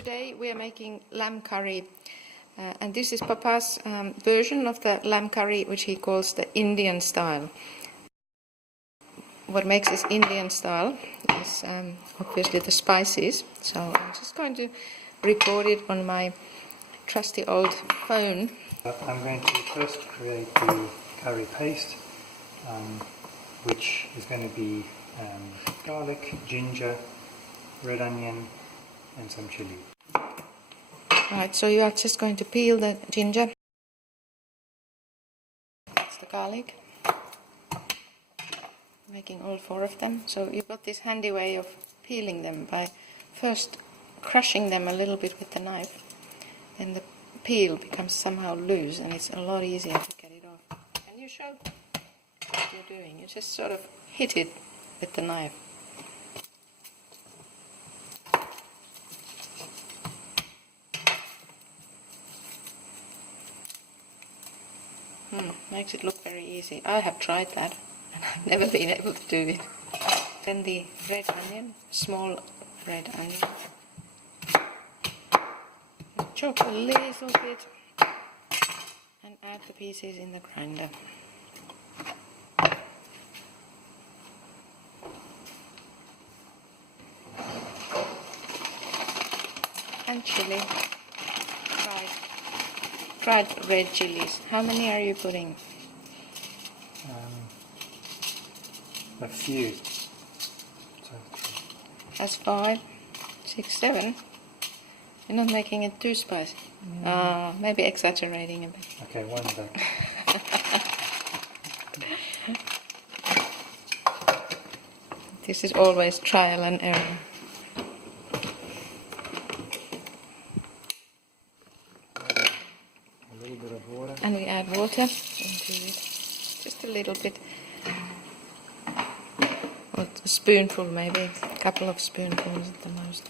Today we are making lamb curry, and this is Papa's version of the lamb curry, which he calls the Indian style. What makes it Indian style is obviously the spices, so I'm just going to record it on my trusty old phone. I'm going to first create the curry paste, which is going to be garlic, ginger, red onion and some chilli. Right, so you are just going to peel the ginger. That's the garlic. Making all 4 of them. So you've got this handy way of peeling them by first crushing them a little bit with the knife. Then the peel becomes somehow loose and it's a lot easier to get it off. And you show what you're doing. You just sort of hit it with the knife. Makes it look very easy. I have tried that and I've never been able to do it. Then the red onion, small red onion. Chop a little bit and add the pieces in the grinder. And chili. Fried red chilies. How many are you putting? A few. That's 5, 6, 7. You're not making it too spicy. Maybe exaggerating a bit. Okay, one back. This is always trial and error. A little bit of water. And we add water into it. Just a little bit. Or a spoonful maybe. A couple of spoonfuls at the most.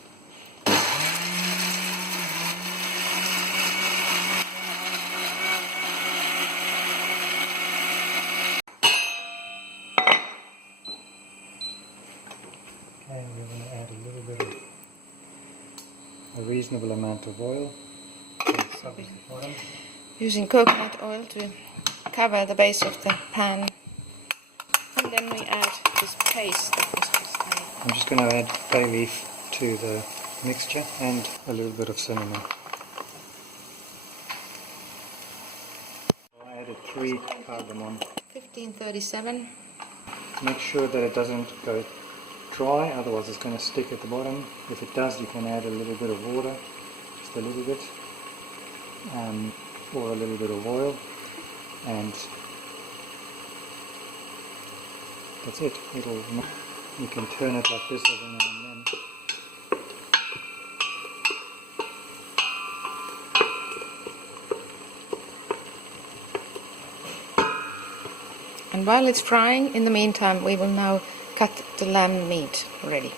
Okay, we're going to add a little bit of a reasonable amount of oil. Using coconut oil to cover the base of the pan. And then we add this paste that was just made. I'm just going to add bay leaf to the mixture and a little bit of cinnamon. I added 3 cardamom. 1537. Make sure that it doesn't go dry, otherwise it's going to stick at the bottom. If it does, you can add a little bit of water, just a little bit, or a little bit of oil, and that's it. You can turn it like this every now and then. And while it's frying, in the meantime, we will now cut the lamb meat ready.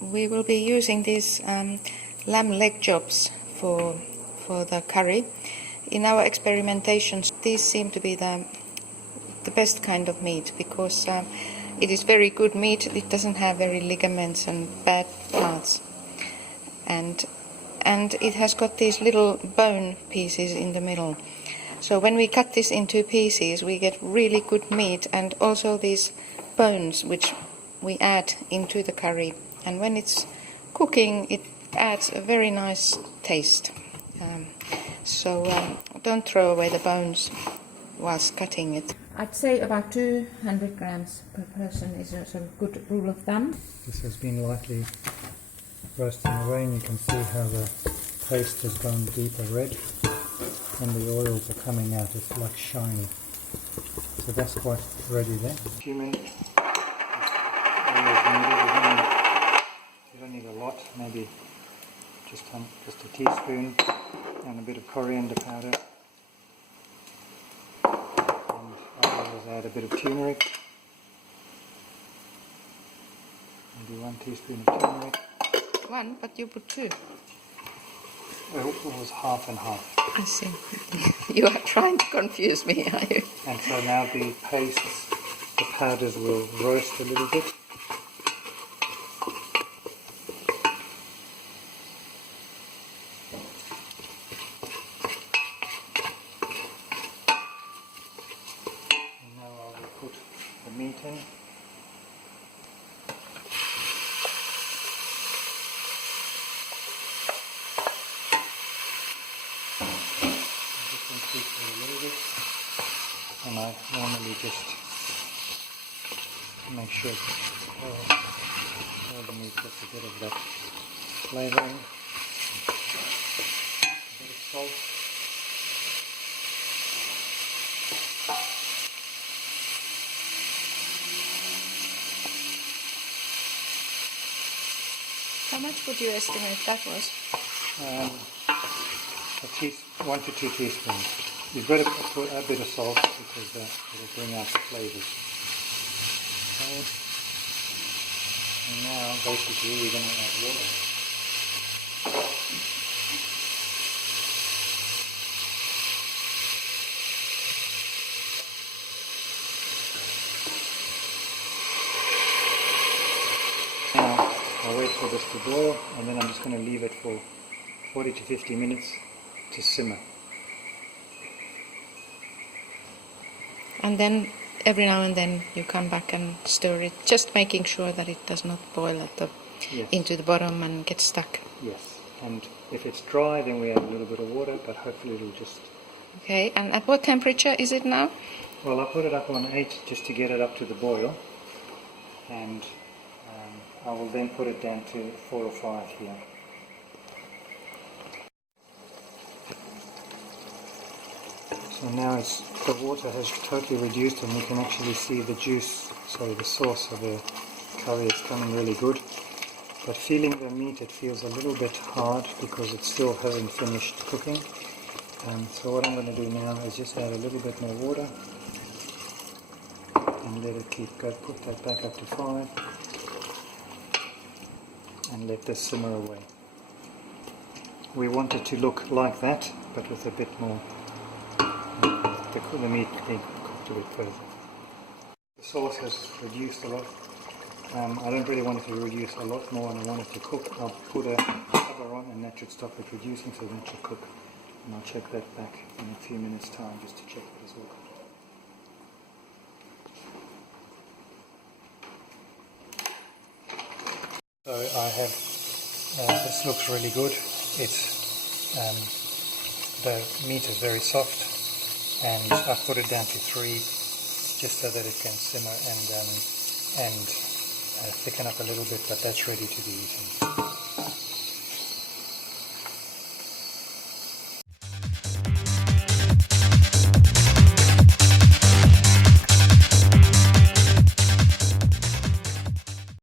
We will be using these lamb leg chops for the curry. In our experimentations, these seem to be the best kind of meat because it is very good meat. It doesn't have very ligaments and bad parts, and it has got these little bone pieces in the middle. So when we cut this into pieces, we get really good meat and also these bones which we add into the curry. And when it's cooking, it adds a very nice taste. So don't throw away the bones whilst cutting it. I'd say about 200 grams per person is a sort of good rule of thumb. This has been lightly roasting away, and you can see how the paste has gone deeper red and the oils are coming out. It's like shiny. So that's quite ready there. Cumin. You don't need a lot, maybe just a teaspoon, and a bit of coriander powder. And I always add a bit of turmeric. Maybe 1 teaspoon of turmeric. 1, but you put 2. Well, it was half and half. I see. You are trying to confuse me, are you? And so now the pastes, the powders will roast a little bit. meat in. Just increase it a little bit, and I normally just make sure all the meat gets a bit of that flavouring, a bit of salt. How much would you estimate that was? 1 to 2 teaspoons. You've got to put a bit of salt because it'll bring out the flavours. Okay. And now basically we're going to add water. Now I'll wait for this to boil, and then I'm just going to leave it for 40 to 50 minutes to simmer. And then every now and then you come back and stir it, just making sure that it does not boil at the Yes. into the bottom and get stuck. Yes, and if it's dry then we add a little bit of water, but hopefully it'll just... Okay, and at what temperature is it now? Well, I put it up on 8 just to get it up to the boil, and I will then put it down to 4 or 5 here. So now the water has totally reduced and you can actually see the sauce of the curry is coming really good. But feeling the meat, it feels a little bit hard because it still hasn't finished cooking. So what I'm going to do now is just add a little bit more water and let it put that back up to 5 and let this simmer away. We want it to look like that, but with a bit more, the meat being cooked a bit further. The sauce has reduced a lot. I don't really want it to reduce a lot more, and I want it to cook. I'll put a cover on and that should stop it reducing, so that should cook. And I'll check that back in a few minutes time just to check it as well. So I have, this looks really good. It's, the meat is very soft, and I've put it down to 3 just so that it can simmer and thicken up a little bit, but that's ready to be eaten.